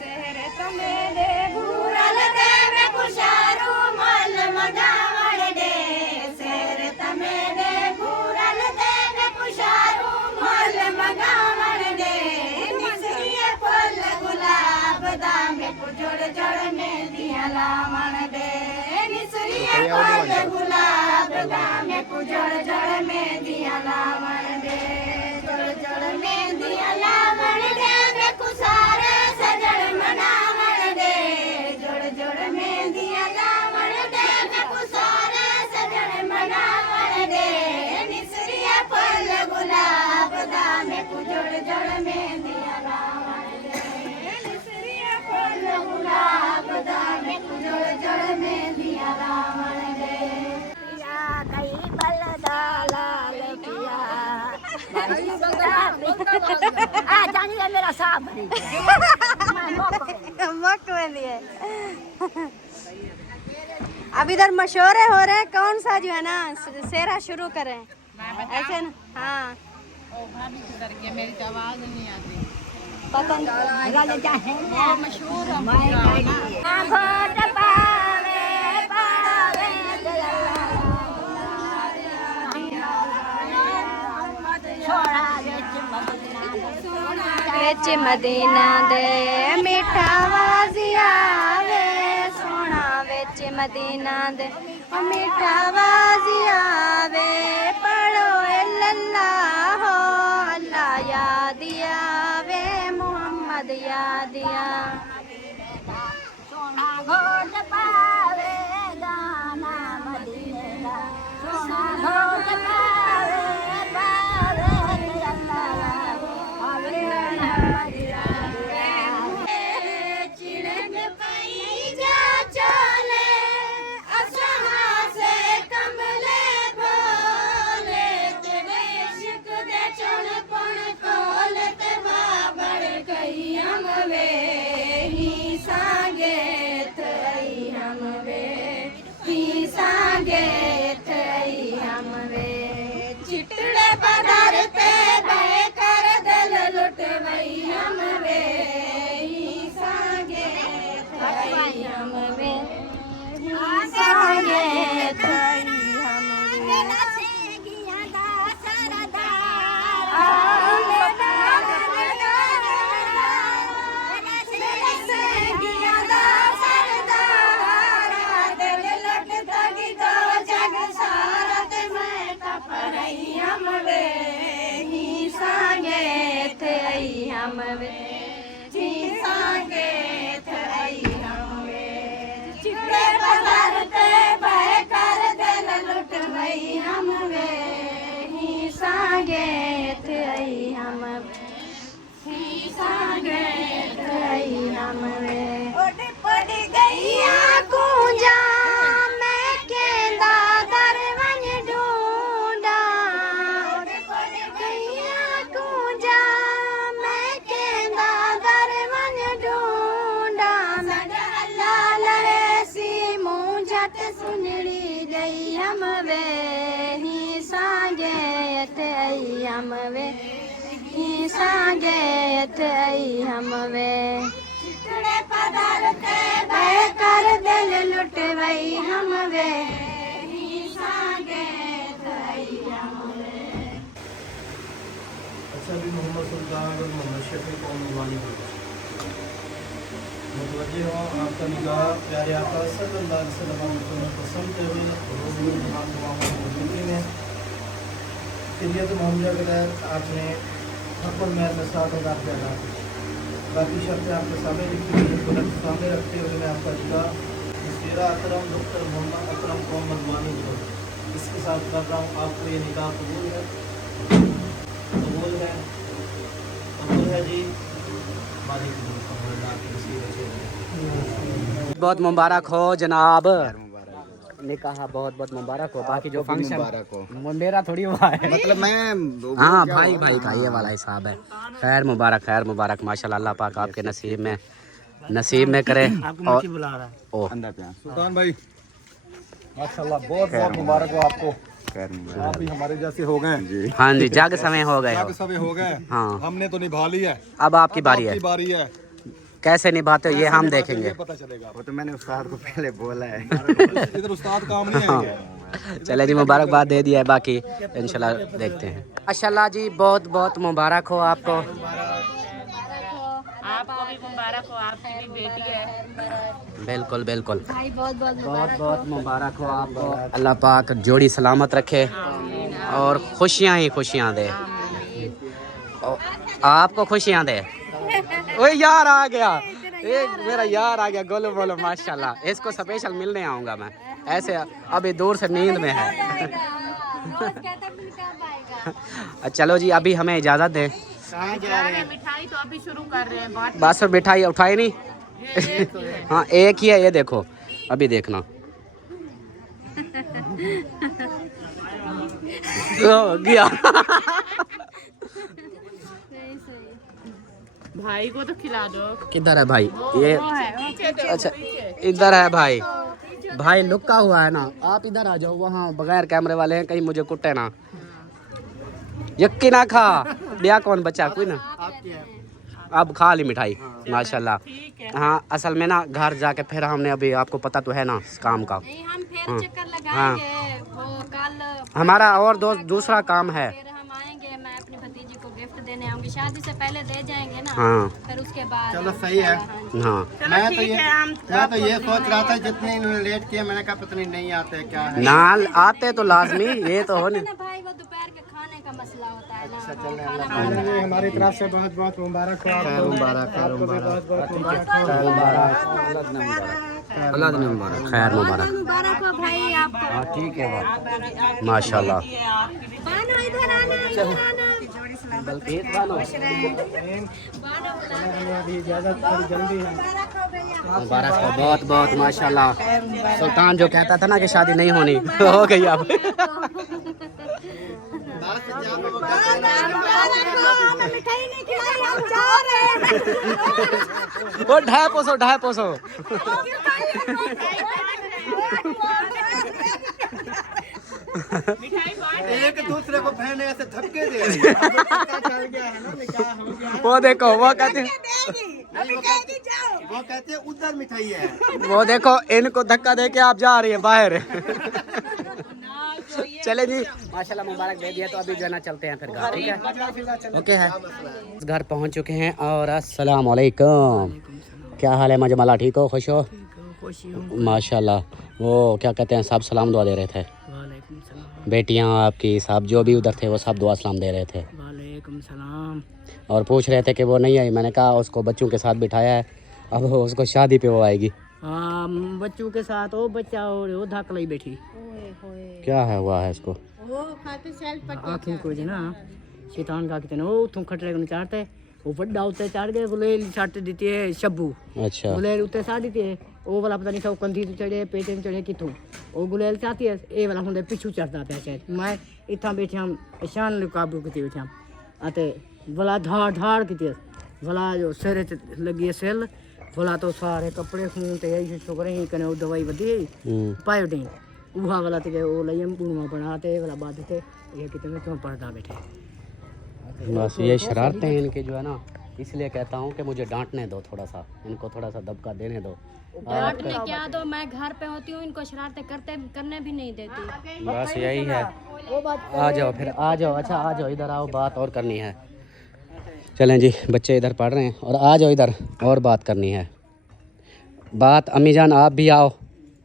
शहर तमे दे भूरल दे मैं कुशारू मल मगावण दे शहर तमे दे भूरल दे मैं कुशारू मल मगावण दे निसरिया पल गुलाब दामे कुजड़ जड़ में दिया लावण दे निसरिया पल गुलाब दामे कुजड़ जड़ में दिया लावण दे जड़ जड़ में दिया लावण दे मैं कुसारे सजन मनावण दे जड़ जड़ में दिया लावण दे मैं कुसारे सजन मनावण दे निसरिया पल गुलाब दामे कुजड़ जड़ में दिया लावण दे निसरिया पल गुलाब दामे कुजड़ जड़ में दिया लावण दे पिया कई बलदा लाल पिया आ जानी है मेरा साहब मक में दिए अब इधर मशवरे हो रहे हैं कौन सा जो है ना सेरा शुरू करें ऐसे ना हाँ मेरी तो आवाज नहीं आती पता नहीं मशहूर पावे पावे विच मदीना दे मीठा वाजिया वे सोना विच मदीना दे मीठा वाजिया वे पढ़ो अल्लाह हो अल्लाह यादिया वे मोहम्मद यादिया सोना घोट पावे गाना मदीने का सोना घोट पावे चिटड़े पधारते बह कर दिल लुटवई हम वे ही सांगे थई हम वे ही सांगे थई हम वे नसीगिया दा सरदार नसीगिया दा सरदार दिल लुटता गिदा जग सारा ते मैं तपरई हम वे ही सांगे थई हम वे ही सांगे थई हम वे चिड़े पधारते बह कर दिल लुटवई हम वे ही सांगे थई हम ही सांगे थई हम वे पड़ गईया कूंजा मैं केंदा दरवन ढूंढा पड़ गईया कूंजा मैं केंदा दरवन ढूंढा लाल सी मुंझत सुनड़ी गई हम वे ही सांगे थई हम वे ही सांगे थई हम वे चितड़े पधारते बह कर दिल लुटवई हम वे ही सांगे थई हम वे अच्छा भी मोहम्मद सुल्तान और मोहम्मद शफी को उनवानी मुतवज्जे हो आपका निगाह प्यारे आका सल्लल्लाहु अलैहि वसल्लम को पसंद हुए रोज़ मौजूदगी में शरीयत मुहम्मदिया के तहत आपने हक़ुल महल में 7,000 रुपये अदा किए। बाकी शर्तें आपके सामने लिखी हुई हैं, बुलंद सामने रखते हुए मैं आपका निगाह मुस्तिरा अकरम डॉक्टर मोहम्मद अकरम को मधुबानी को इसके साथ कर रहा हूँ। आपको ये निगाह कबूल है? कबूल है? कबूल है जी। बहुत मुबारक हो जनाब, निकाह बहुत बहुत मुबारक हो। बाकी जो फंक्शन मुबारक हो। मेरा थोड़ी हुआ है, मतलब मैं हाँ भाई भाई का ये वाला हिसाब है। खैर मुबारक माशाल्लाह, अल्लाह पाक आपके नसीब में करे। और ओ सुल्तान भाई माशाल्लाह बहुत बहुत मुबारक हो आपको। आप भी हमारे जैसे हो गए जी। हाँ जी, जग समय हो गए हो। समय हो गए। हाँ हमने तो निभा ली है, अब आपकी बारी है। बारी है। कैसे निभाते हो ये हम देखेंगे। पता चलेगा। वो तो मैंने उस्ताद को पहले बोला है। इधर उस्ताद काम नहीं आएंगे। चले जी, मुबारकबाद दे दिया है, बाकी इंशाल्लाह देखते हैं। माशाल्लाह जी, बहुत बहुत मुबारक हो आपको। आपको भी मुबारक हो, आपकी भी बेटी है। बिल्कुल बिल्कुल, भाई बहुत बहुत बहुत बहुत मुबारक हो आपको। अल्लाह पाक जोड़ी सलामत रखे और खुशियाँ ही खुशियाँ दे, और आपको खुशियाँ दे। ओए यार आ गया, एक मेरा यार आ गया, गोलू बोलो माशाल्लाह। इसको स्पेशल मिलने आऊँगा मैं, ऐसे अभी दूर से नींद में है। चलो जी, अभी हमें इजाज़त दें। मिठाई तो अभी शुरू कर रहे हैं। बस मिठाई उठाई नहीं। हाँ एक ही है, ये देखो, अभी देखना। गया। भाई को तो खिला दो। किधर है भाई? ये अच्छा इधर है भाई। भाई लुका हुआ है ना, आप इधर आ जाओ, वहाँ बगैर कैमरे वाले हैं, कहीं मुझे कुटे ना। यक्की ना खा, ब्याह कौन बचा कोई ना। अब खा ली मिठाई माशाल्लाह। हाँ असल में ना घर जाके फिर हमने, अभी आपको पता तो है ना काम का। नहीं, हम फिर चक्कर लगाएंगे। वो कल हमारा और दूसरा काम है। फिर हम आएंगे, मैं अपनी भतीजी को गिफ्ट देने आऊंगी। शादी से पहले दे जाएंगे ना, हाँ फिर उसके बाद। चलो सही है। हाँ मैं तो ये सोच रहा था, जितने इन्होंने लेट किया, मैंने कहा पता नहीं आते क्या है। ना आते तो लाजमी, ये तो हो नहीं। ना भाई, वो दोपहर के खाने का मसला होता है ना। अच्छा, चलें, खाना अल्लाह बनाना। जी हमारी तरफ से बहुत बहुत मुबारक हो आपको। मुबारक, आपको भी बहुत बहुत मुबारक। अल्लाह ने मुबारक, खैर मुबारक। मुबारक हो भाई आपको। हाँ ठीक है बात, माशाल्लाह। बानो इधर आना, इधर आना। अभी इजाज़त, थोड़ी जल्दी है। मुबारक हो बहुत बहुत माशाल्लाह। सुल्तान जो कहता था ना कि शादी नहीं होनी, हो गई अब। मिठाई नहीं खिलाई, हम जा रहे हैं। वो ढाई पोसो। एक दूसरे को बहन ऐसे धक्के दे रही है। चल गया है ना, निकाह हो गया है। वो देखो वो कहते हैं, वो कहते हैं उधर मिठाई है। वो देखो इनको धक्का दे के आप जा रही है बाहर। चले जी, माशाल्लाह मुबारक दे दिया, तो अभी जो है ना चलते हैं फिर घर, ठीक है? ओके है। घर पहुंच चुके हैं और अस्सलाम वालेकुम। क्या हाल है मजमला, ठीक हो, खुश हो? माशाल्लाह। वो क्या कहते हैं, सब सलाम दुआ दे रहे थे, बेटियां आपकी सब जो भी उधर थे वो सब दुआ सलाम दे रहे थे। वालेकुम सलाम। और पूछ रहे थे कि वो नहीं आई, मैंने कहा उसको बच्चों के साथ बिठाया है, अब उसको शादी पे वो आएगी। हाँ बच्चों के साथ वो बच्चा और वो धक ली बैठी। क्या है हुआ है इसको? आखिर को जो ना शैतान का कहते हैं वो तुम खटरे को चाड़ते वो बड़ा उत्ते चढ़ गए, गुलेल छट देती है शब्बू। अच्छा। गुलेल उत्ते सा देती है, वो वाला पता नहीं था कंधी तो चढ़े पेटे में चढ़े कितों वो गुलेल चाहती है, ये वाला होंगे पिछू चढ़ता पे शायद। मैं इतना बैठे हम शान काबू की बैठे हम आते भला धाड़ धाड़ की भला जो सिर लगी है सेल भला तो सारे कपड़े खून ते यही शुक्र ही कने वो दवाई बदी पायो नहीं उहा वाला ते वो लई हम पूर्णमा बनाते वाला बाद थे ये कितने क्यों पढ़ता बैठे। बस ये शरारतें हैं इनकी जो है ना, इसलिए कहता हूँ कि मुझे डांटने दो, थोड़ा सा इनको थोड़ा सा दबका देने दो। डांटने क्या दो, मैं घर पे होती हूँ, इनको शरारतें करने भी नहीं देती। बस यही है। आ जाओ फिर, आ जाओ। अच्छा आ जाओ, इधर आओ, बात और करनी है। चलें जी, बच्चे इधर पढ़ रहे हैं और आ जाओ इधर, और बात करनी है। बात अम्मी जान आप भी आओ,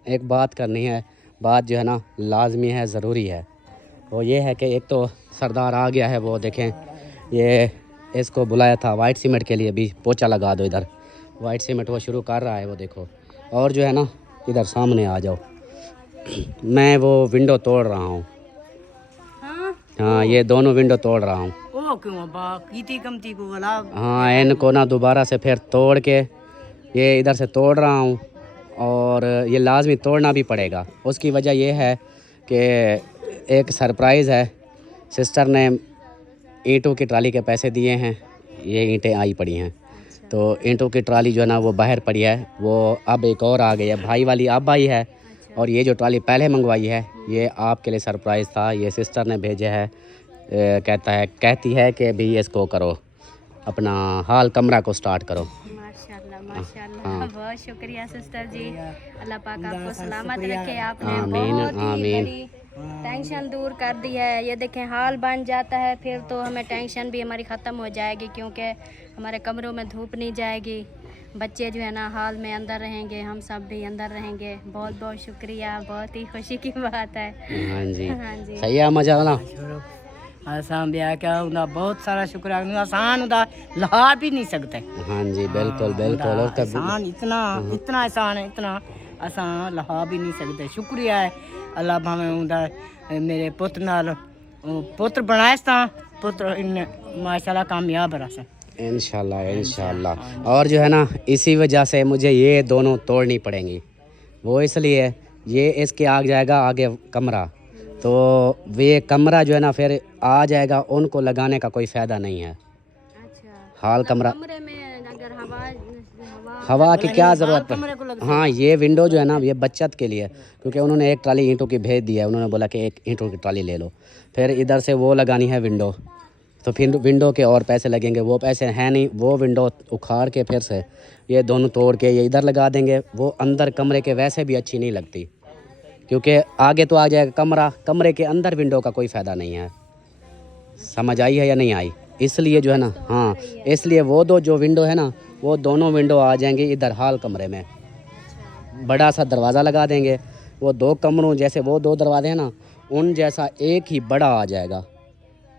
एक बात करनी है। बात जो है ना लाजमी है, ज़रूरी है। वो ये है कि एक तो सरदार आ गया है, वो देखें ये इसको बुलाया था वाइट सीमेंट के लिए, भी पोछा लगा दो इधर। वाइट सीमेंट वो शुरू कर रहा है, वो देखो। और जो है ना इधर सामने आ जाओ, मैं वो विंडो तोड़ रहा हूँ। हाँ ये दोनों विंडो तोड़ रहा हूँ। ओ क्यों बा कीती कमती को वाला। हाँ इनको ना दोबारा से फिर तोड़ के ये इधर से तोड़ रहा हूँ, और ये लाजमी तोड़ना भी पड़ेगा। उसकी वजह ये है कि एक सरप्राइज़ है, सिस्टर ने ईंटों की ट्राली के पैसे दिए हैं, ये ईंटें आई पड़ी हैं। तो ईंटों की ट्राली जो है ना वो बाहर पड़ी है, वो अब एक और आ गई है, भाई वाली अब आई है। और ये जो ट्राली पहले मंगवाई है ये आपके लिए सरप्राइज़ था, ये सिस्टर ने भेजे है। कहती है कि भी इसको करो, अपना हाल कमरा को स्टार्ट करो। माशाल्लाह माशाल्लाह, बहुत शुक्रिया सिस्टर जी, अल्लाह पाक आपको सलामत रखे। आपने आमीन, बहुत ही आमीन। बड़ी टेंशन दूर कर दी है। ये देखें हाल बन जाता है फिर तो हमें टेंशन भी हमारी ख़त्म हो जाएगी, क्योंकि हमारे कमरों में धूप नहीं जाएगी, बच्चे जो है ना हाल में अंदर रहेंगे, हम सब भी अंदर रहेंगे। बहुत बहुत शुक्रिया, बहुत ही खुशी की बात है। हाँ जी, हाँ जी। सही है मजा वाला। आसान ब्याह क्या उनका बहुत सारा शुक्र है, आसान उदा ला भी नहीं सकते। हाँ जी बिल्कुल बिल्कुल। और आसान इतना इतना आसान है, इतना आसान ला भी नहीं सकते। शुक्रिया है अल्लाह भावे उदा मेरे पुत्र नाल पुत्र बनाए था, पुत्र इन माशाल्लाह कामयाब रहा से इंशाल्लाह इंशाल्लाह। और जो है ना इसी वजह से मुझे ये दोनों तोड़नी पड़ेंगी। वो इसलिए ये इसके आग जाएगा आगे कमरा, तो ये कमरा जो है ना फिर आ जाएगा, उनको लगाने का कोई फ़ायदा नहीं है। अच्छा, हाल कमरा कमरे में अगर हवा की क्या ज़रूरत है। हाँ ये विंडो जो है ना ये बचत के लिए, क्योंकि उन्होंने एक ट्राली ईंटों की भेज दिया है, उन्होंने बोला कि एक ईंटों की ट्राली ले लो, फिर इधर से वो लगानी है विंडो, तो फिर विंडो के और पैसे लगेंगे, वो पैसे हैं नहीं। वो विंडो उखाड़ के फिर से ये दोनों तोड़ के ये इधर लगा देंगे। वो अंदर कमरे के वैसे भी अच्छी नहीं लगती, क्योंकि आगे तो आ जाएगा कमरा, कमरे के अंदर विंडो का कोई फ़ायदा नहीं है। समझ आई है या नहीं आई? इसलिए जो है ना, हाँ इसलिए वो दो जो विंडो है ना वो दोनों विंडो आ जाएंगे इधर हाल कमरे में। बड़ा सा दरवाज़ा लगा देंगे, वो दो कमरों जैसे वो दो दरवाजे हैं ना उन जैसा एक ही बड़ा आ जाएगा,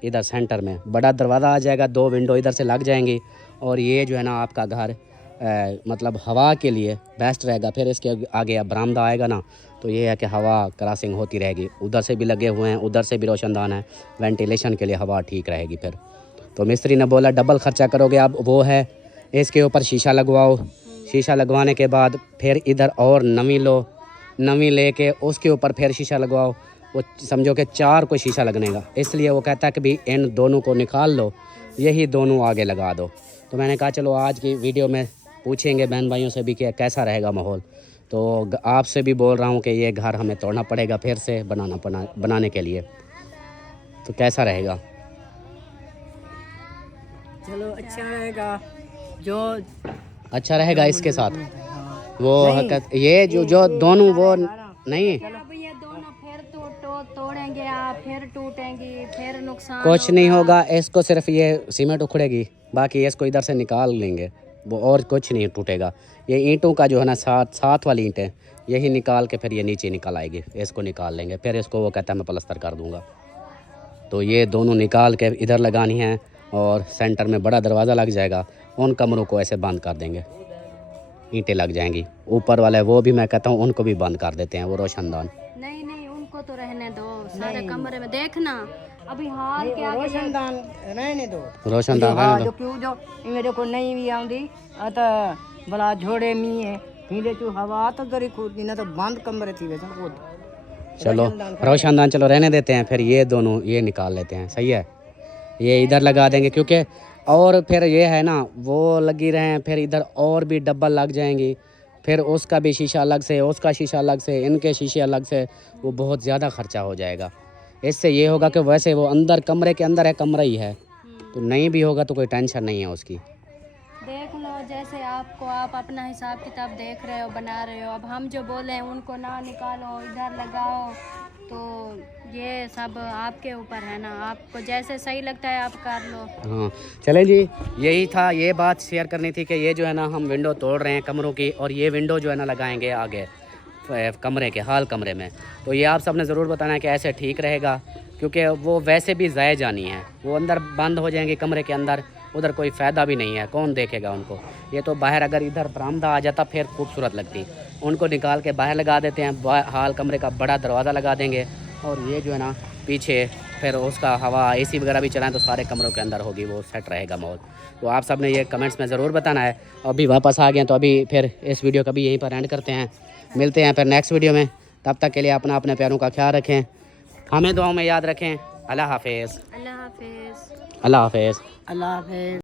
इधर सेंटर में बड़ा दरवाज़ा आ जाएगा, दो विंडो इधर से लग जाएंगी। और ये जो है ना आपका घर मतलब हवा के लिए बेस्ट रहेगा। फिर इसके आगे अब बरामदा आएगा ना, तो ये है कि हवा क्रॉसिंग होती रहेगी, उधर से भी लगे हुए हैं, उधर से भी रोशनदान है, वेंटिलेशन के लिए हवा ठीक रहेगी। फिर तो मिस्त्री ने बोला डबल ख़र्चा करोगे, अब वो है इसके ऊपर शीशा लगवाओ, शीशा लगवाने के बाद फिर इधर और नवी लो, नवी लेके उसके ऊपर फिर शीशा लगवाओ, वो समझो कि 4 को शीशा लगने का। इसलिए वो कहता है कि भी इन दोनों को निकाल लो, यही दोनों आगे लगा दो। तो मैंने कहा चलो आज की वीडियो में पूछेंगे बहन भाइयों से भी कि कैसा रहेगा माहौल। तो आपसे भी बोल रहा हूँ कि ये घर हमें तोड़ना पड़ेगा फिर से बनाने के लिए। तो कैसा रहेगा? चलो अच्छा रहेगा, जो अच्छा रहेगा इसके साथ वो ये जो दोनों वो नहीं, अब ये दोनों फिर तोड़ेंगे आप, फिर टूटेंगी, फिर नुकसान कुछ नहीं होगा। इसको सिर्फ ये सीमेंट उखड़ेगी, बाकी इसको इधर से निकाल लेंगे, वो और कुछ नहीं टूटेगा। ये ईंटों का जो है ना साथ वाली ईंटें यही निकाल के फिर ये नीचे निकल आएगी, इसको निकाल लेंगे। फिर इसको वो कहता है मैं प्लास्टर कर दूंगा। तो ये दोनों निकाल के इधर लगानी है और सेंटर में बड़ा दरवाज़ा लग जाएगा। उन कमरों को ऐसे बंद कर देंगे, ईंटें लग जाएंगी। ऊपर वाले वो भी मैं कहता हूँ उनको भी बंद कर देते हैं, वो रोशनदान। नहीं उनको तो रहने दो, सारे कमरे में देखना अभी हाल क्या रोशनदान रहने दो, रोशनदान हाँ, रहने जो दो। क्यों जो मेरे को नहीं भी आਉਂਦੀ आता बड़ा झोड़े मी है हीरे चू हवा तो जरी खुद ना तो बंद कमरे थी वैसे खुद। चलो रोशनदान चलो रहने देते हैं, फिर ये दोनों ये निकाल लेते हैं। सही है, ये इधर लगा देंगे क्योंकि और फिर ये है ना वो लगी रहे हैं, फिर इधर और भी डब्बल लग जाएंगी, फिर उसका भी शीशा अलग से, उसका शीशा अलग से, इनके शीशे अलग से, वो बहुत ज़्यादा खर्चा हो जाएगा। इससे ये होगा कि वैसे वो अंदर कमरे के अंदर है, कमरा ही है, तो नहीं भी होगा तो कोई टेंशन नहीं है उसकी। देख लो जैसे आपको, आप अपना हिसाब किताब देख रहे हो, बना रहे हो। अब हम जो बोले हैं उनको ना निकालो, इधर लगाओ, तो ये सब आपके ऊपर है ना, आपको जैसे सही लगता है आप कर लो। हाँ चलें जी, यही था, ये बात शेयर करनी थी कि ये जो है ना हम विंडो तोड़ रहे हैं कमरों की, और ये विंडो जो है ना लगाएंगे आगे कमरे के हाल कमरे में। तो ये आप सब ने ज़रूर बताना है कि ऐसे ठीक रहेगा, क्योंकि वो वैसे भी ज़ाय जानी है, वो अंदर बंद हो जाएंगे कमरे के अंदर, उधर कोई फ़ायदा भी नहीं है, कौन देखेगा उनको। ये तो बाहर अगर इधर बरामदा आ जाता फिर खूबसूरत लगती। उनको निकाल के बाहर लगा देते हैं, हाल कमरे का बड़ा दरवाज़ा लगा देंगे, और ये जो है ना पीछे फिर उसका हवा AC वगैरह भी चलाएं तो सारे कमरों के अंदर होगी, वो सेट रहेगा माहौल। तो आप सब ने ये कमेंट्स में ज़रूर बताना है। अभी वापस आ गए तो अभी फिर इस वीडियो का भी यहीं पर एंड करते हैं, मिलते हैं फिर नेक्स्ट वीडियो में। तब तक के लिए अपने प्यारों का ख्याल रखें, हमें दुआओं में याद रखें। अल्लाह हाफिज़। अल्लाह हाफिज़। अल्लाह हाफिज़। अल्लाह हाफिज़।